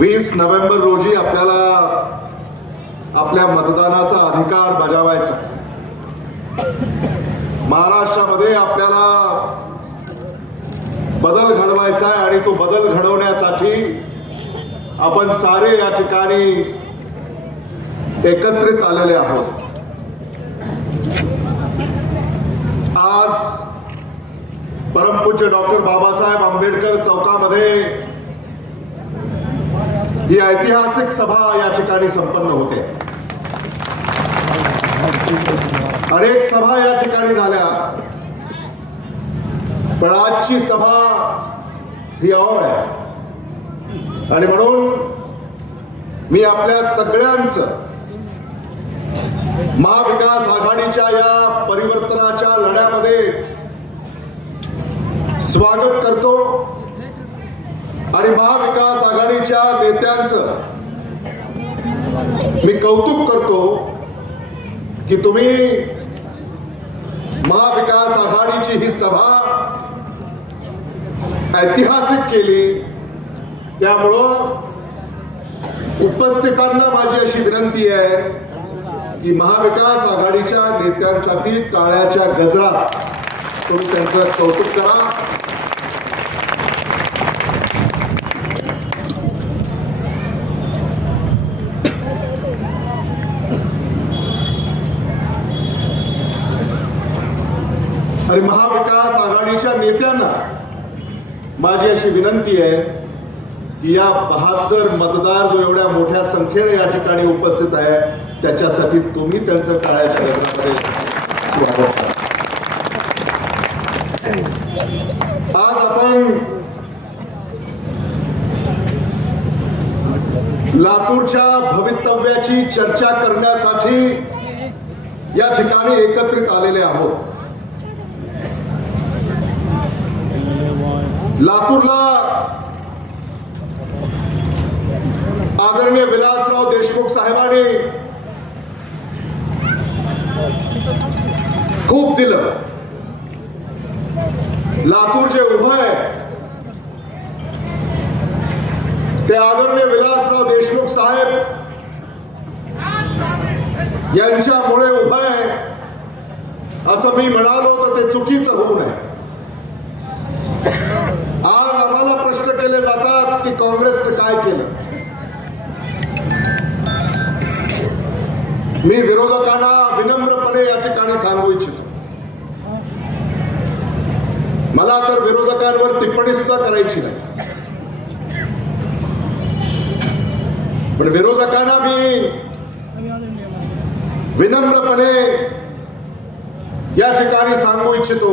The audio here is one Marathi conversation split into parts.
वीस नोव्हेंबर रोजी आपल्याला आपल्या मतदानाचा अधिकार बजावायचा महाराष्ट्रामध्ये आपल्याला बदल घडवायचा आहे आणि तो बदल घडवण्यासाठी आपण सारे या ठिकाणी एकत्रित आलेले आहोत. आज परमपूज्य डॉक्टर बाबासाहेब आंबेडकर चौकामध्ये ही ऐतिहासिक सभा या ठिकाणी संपन्न होते. अनेक सभा या ठिकाणी झाल्या. पण आजची सभा ही और आहे आणि म्हणून मी आपल्या सगळ्यांच महाविकास आघाडीच्या या परिवर्तनाच्या लढ्यामध्ये स्वागत करतो. आणि महाविकास नेत्यांचं मी कौतुक करतो की तुम्ही महाविकास आघाडीची ही सभा ऐतिहासिक केली. त्यामुळं उपस्थितांना माझी अशी विनंती आहे की महाविकास आघाडीच्या नेत्यांसाठी टाळ्याच्या गजरात तुम्ही त्यांचं कौतुक करा आणि महाविकास आघाडीच्या नेत्यांना माझी अशी विनंती आहे की या बहात्तर मतदार जो एवढ्या मोठ्या संख्येने या ठिकाणी उपस्थित आहे त्याच्यासाठी तुम्ही त्यांचं टाळ्याच्या लग्नामध्ये स्वागत आज आपण लातूरच्या भवितव्याची चर्चा करण्यासाठी या ठिकाणी एकत्रित आलेले आहोत. लातूरला आदरणीय विलासराव देशमुख साहेबांनी खूप दिलं. लातूर जे उभं आहे ते आदरणीय विलासराव देशमुख साहेब यांच्यामुळे उभं आहे असं मी म्हणालो तर ते चुकीचं होऊ नये. करायची नाही. पण विरोधकांना मी विनम्रपणे या ठिकाणी सांगू इच्छितो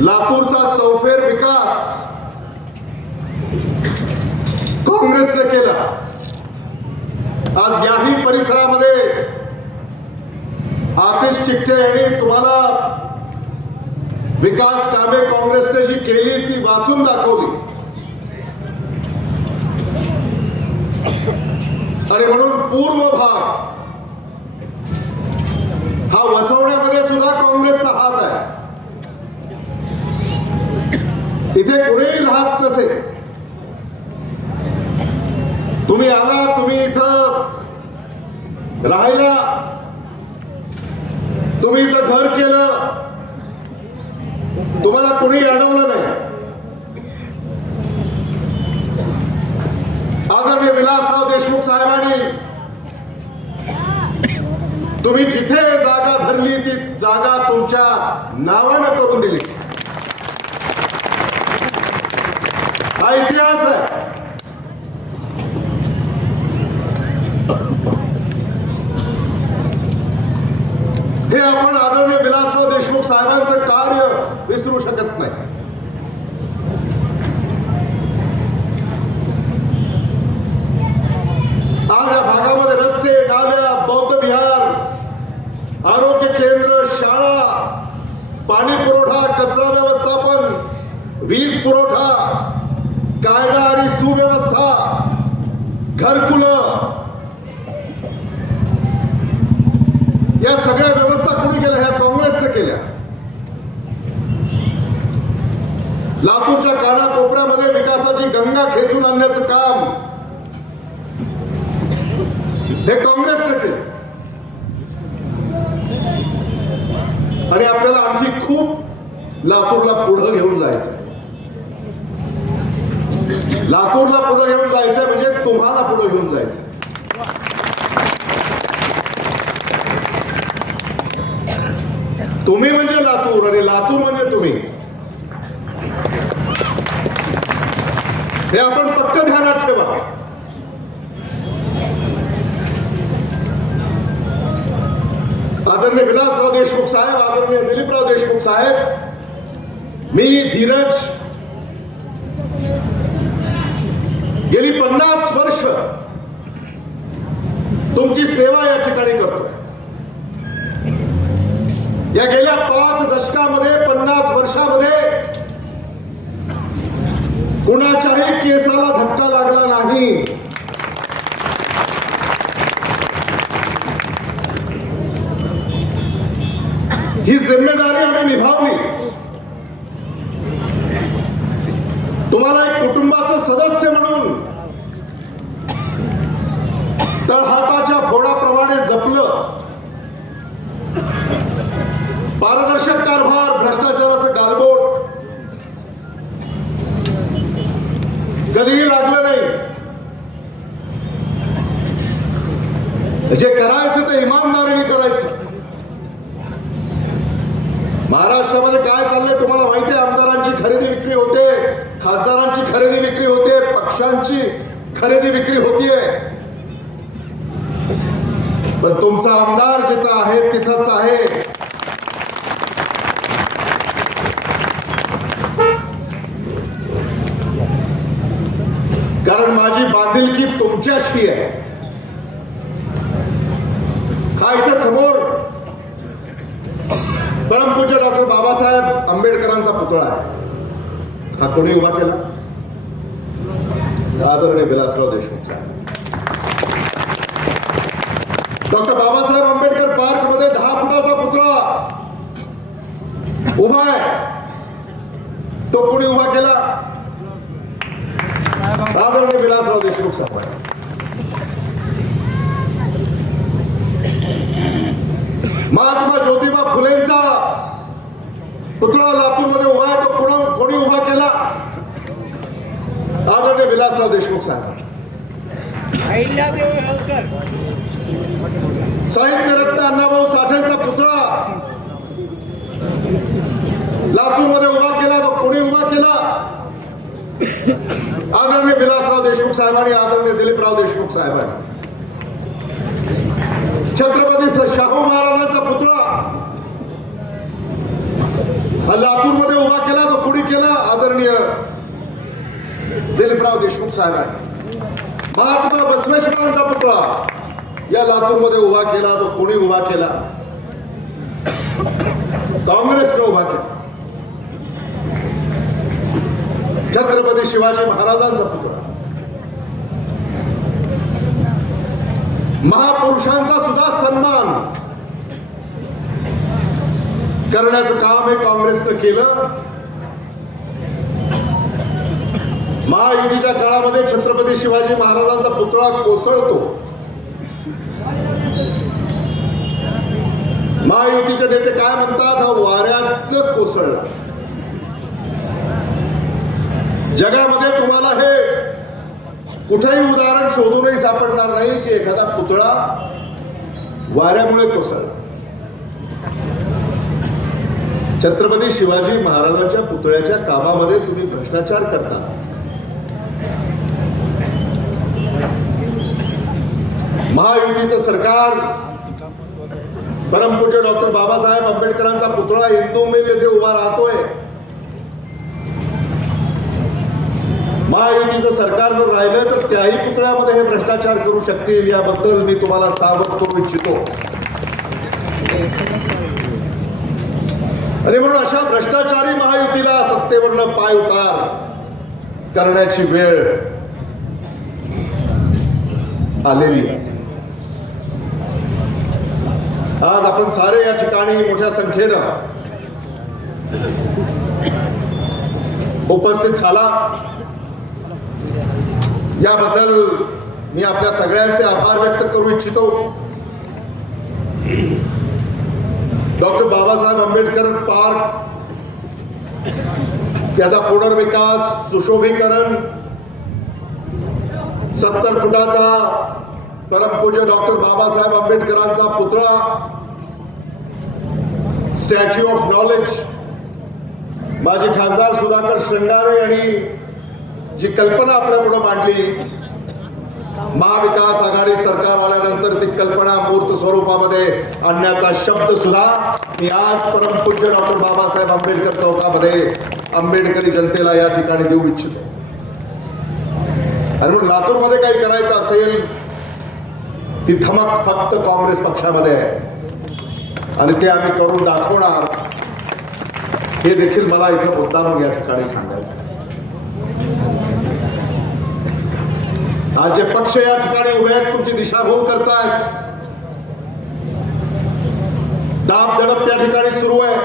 लातूरचा चौफेर विकास काँग्रेसने केला. आज याही परिसरामध्ये आतिश चिठ्ठे यांनी तुम्हाला विकास कामे काँग्रेसने जी केली ती वाचून दाखवली. तुम्हाला कुणी अडवलं नाही? आदरणीय विलासराव देशमुख साहेबांनी तुम्ही जिथे जागा धरली ती जागा तुमच्या नावानं करून दिली. हा इतिहास आहे. हे आपण आदरणीय विलासराव देशमुख साहेबांचं कार्य विसरू शकत नाही. आज या भागामध्ये रस्ते नाल्या बौद्ध विहार आरोग्य केंद्र शाळा पाणी पुरवठा कचरा व्यवस्थापन वीज पुरवठा कायदा आणि सुव्यवस्था घरकुलं. या सगळ्या लातूरच्या कानाकोपऱ्यामध्ये विकासाची गंगा खेचून आणण्याचं काम. हे काँग्रेसने केलं आणि आपल्याला आणखी खूप लातूरला पुढं घेऊन जायचं लातूरला पुढं घेऊन जायचं म्हणजे तुम्हाला पुढं घेऊन जायचं तुम्ही म्हणजे लातूर आणि लातूर म्हणजे तुम्ही. हे आपण पक्क ध्यानात ठेवा. आदरणीय विलासराव देशमुख साहेब आदरणीय दिलीपराव देशमुख साहेब मी धीरज गेली पन्नास वर्ष तुमची सेवा या ठिकाणी करतो. या गेल्या पाच दशकामध्ये पन्नास वर्षामध्ये कुणाच्याही केसाला धक्का लागला नाही. ही जिम्मेदारी आम्ही निभावली. तुम्हाला एक कुटुंबाचं सदस्य म्हणून तळहाताच्या फोडाप्रमाणे जपलं. पारदर्शक कारभार भ्रष्टाचार कधीही लागलं नाही. जे करायचं ते इमानदारीने करायचं. महाराष्ट्रामध्ये काय चाललंय तुम्हाला माहिती आमदारांची खरेदी विक्री होते खासदारांची खरेदी विक्री होते पक्षांची खरेदी विक्री होतीये. पण तुमचा आमदार जिथं आहे तिथंच आहे. माझी बांधिलकी तुमच्याशी आहे. हा इथं समोर परमपूज्य डॉक्टर बाबासाहेब आंबेडकरांचा पुतळा आहे. हा कोणी उभा केला? आदरणीय विलासराव देशमुखचा. डॉक्टर बाबासाहेब आंबेडकर पार्कमध्ये दहा फुटाचा पुतळा उभा आहे. तो कोणी उभा केला? आदरणीय विलासराव देशमुख साहेब. महात्मा ज्योतिबा फुलेंचा पुतळा लातूरमध्ये उभा आहे तो कोण कोणी उभा केला आदरणीय विलासराव देशमुख साहेब साहित्य रत्न अण्णाभाऊ साठेंचा पुतळा लातूरमध्ये उभा केला तो कोणी उभा केला आदरणीय विलासराव देशमुख साहेबांनी आदरणीय दिलीपराव देशमुख साहेबांनी छत्रपती शाहू महाराजांचा पुतळा. हा लातूरमध्ये उभा केला तो कुणी केला आदरणीय दिलीपराव देशमुख साहेबांनी महात्मा बसवेश्वरांचा पुतळा या लातूरमध्ये उभा केला तो कोणी उभा केला. काँग्रेसने उभा केला. छत्रपती शिवाजी महाराजांचा पुतळा. महापुरुषांचा सुद्धा सन्मान करण्याचं काम हे काँग्रेसनं केलं. महायुतीच्या काळामध्ये छत्रपती शिवाजी महाराजांचा पुतळा कोसळतो. महायुतीचे नेते काय म्हणतात? हा वाऱ्यातलं कोसळला. जगामध्ये तुम्हाला हे कुठेही उदाहरण शोधूनही सापडणार नाही की एखादा पुतळा वाऱ्यामुळे कोसळला. छत्रपती शिवाजी महाराजांच्या पुतळ्याच्या कामामध्ये तुम्ही भ्रष्टाचार करता. महायुतीचं सरकार परमपूज्य डॉक्टर बाबासाहेब आंबेडकरांचा पुतळा हिंदू उमेद येथे उभा राहतोय महायुतीचं सरकार जर राहिलं तर त्याही पुतळ्यामध्ये हे भ्रष्टाचार करू शकतील. याबद्दल मी तुम्हाला सावध करू इच्छितो. आणि म्हणून अशा भ्रष्टाचारी महायुतीला सत्तेवरनं पाय उतार करण्याची वेळ आलेली आहे. आज आपण सारे या ठिकाणी मोठ्या संख्येनं उपस्थित झाला. याबद्दल मी आपल्या सगळ्यांचे आभार व्यक्त करू इच्छितो. डॉक्टर बाबासाहेब आंबेडकर पार्क त्याचा पुनर्विकास सुशोभीकरण सत्तर फुटाचा परमपूज्य डॉक्टर बाबासाहेब आंबेडकरांचा पुतळा स्टॅच्यू ऑफ नॉलेज माझे खासदार सुधाकर श्रंगारे आणि जी कल्पना आपल्यापुढे मांडली महाविकास आघाडी सरकार आल्यानंतर ती कल्पना मूर्त स्वरूपामध्ये आणण्याचा शब्द सुद्धा मी आज परमपूज्य डॉक्टर बाबासाहेब आंबेडकर चौकामध्ये आंबेडकरी जनतेला या ठिकाणी देऊ इच्छितो. आणि म्हणून लातूरमध्ये काही करायचं असेल ती धमक फक्त काँग्रेस पक्षामध्ये आहे. आणि ते आम्ही करून दाखवणार हे देखील मला इथं मुद्दामून या ठिकाणी सांगायचं आज जे पक्ष या ठिकाणी उभे आहेत तुमची दिशाभूल करतायत. दाब दडप या ठिकाणी सुरू आहे.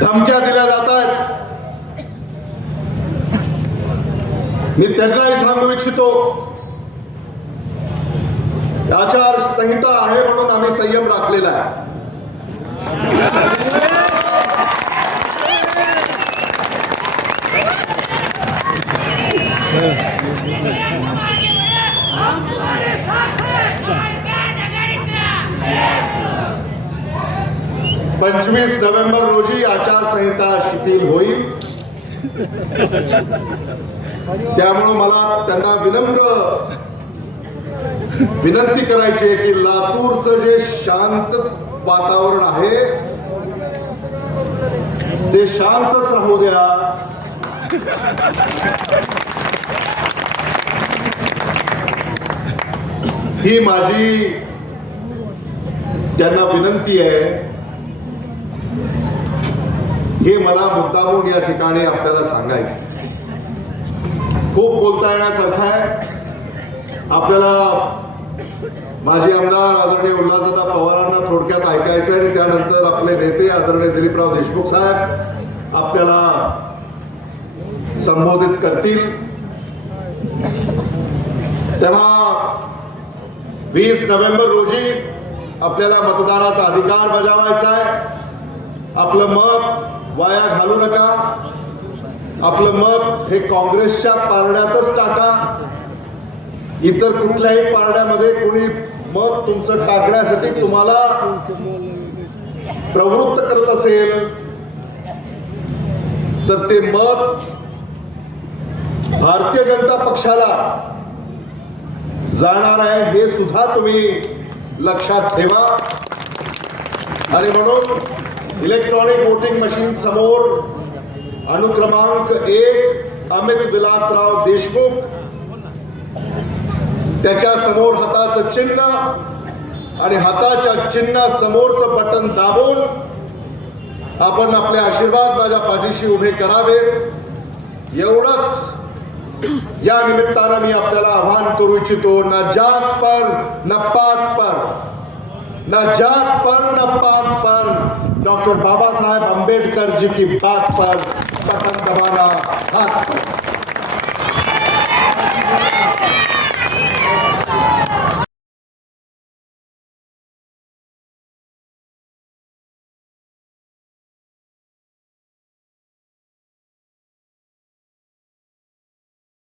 धमक्या दिल्या जात आहेत मी त्यांनाही सांगू इच्छितो आचारसंहिता आहे म्हणून आम्ही संयम राखलेला आहे. पंचवीस नोव्हेंबर रोजी आचारसंहिता शिथिल होईल. त्यामुळं मला त्यांना विनम्र विनंती करायची आहे की लातूरचं जे शांत वातावरण आहे ते शांतच राहू द्या. ही माझी त्यांना विनंती आहे. हे मला मुद्दामून या ठिकाणी आपल्याला सांगायचं खूप बोलता येण्यासारखं आहे. आपल्याला माजी आमदार आदरणीय उल्हासदा पवारांना थोडक्यात ऐकायचं आणि त्यानंतर आपले नेते आदरणीय दिलीपराव देशमुख साहेब आपल्याला संबोधित करतील. तेव्हा वीस नोव्हेंबर रोजी आपल्याला मतदानाचा अधिकार बजावायचा आहे. आपलं मत वाया घालू नका. आपलं मत हे काँग्रेसच्या पारड्यातच टाका. इतर कुठल्याही पारड्यामध्ये कोणी मत तुमचं टाकण्यासाठी तुम्हाला प्रवृत्त करत असेल तर ते मत भारतीय जनता पक्षाला जाणार आहे हे सुद्धा तुम्ही लक्षात ठेवा. आणि म्हणून इलेक्ट्रॉनिक वोटिंग मशीन समोर अनुक्रमांक एक अमित विलासराव देशमुख. त्याच्यासमोर हाताचं चिन्ह आणि हाताच्या चिन्ह समोरचं बटन दाबून आपण आपले आशीर्वाद माझ्या पाठीशी उभे करावेत. एवढंच. या निमित्तानं मी आपल्याला आवाहन करू इच्छितो न जात पर न पात पर. न जात पर न पात पर. डॉक्टर बाबा साहेब अम्बेडकर जी की बात पर बटन दबाना हाथ